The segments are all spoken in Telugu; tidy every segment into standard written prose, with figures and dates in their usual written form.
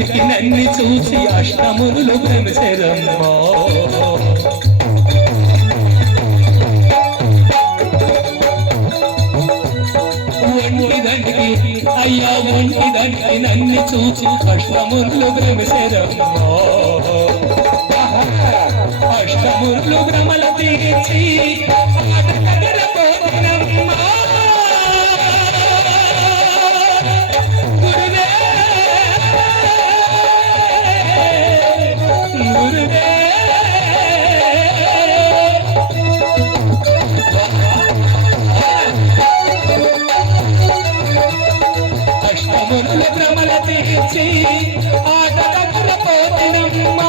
దానికి నన్ను చూసి అష్టములు భ్రమిసెరమ్మా అయ్యా ఒంటి దానికి నన్ను చూసి అష్టములు భ్రమిసెరమ్మా అష్టములు భ్రమల తీర్చి భ్రమల తీర్చి ఆట దగ్గర పోతినమ్మా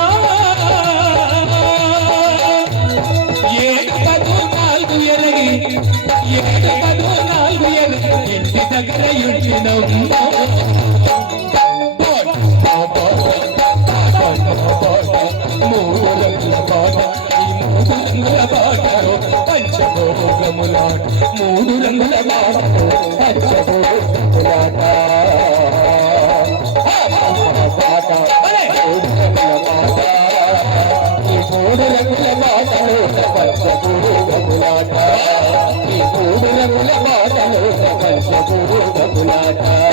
7-14 ఎరగి 7-14 ఎరగి ఇంటి దగ్గర ఉండినమ్మా మూడురంగుల బాట ఈ 3 రంగుల బాటలో పంచభోగములాట 3 రంగుల బాటలో పంచభోగములాట ఈ 3 రంగుల బాటలో పంచభోగములాట ఈ 3 రంగుల బాటలో పంచభోగములాట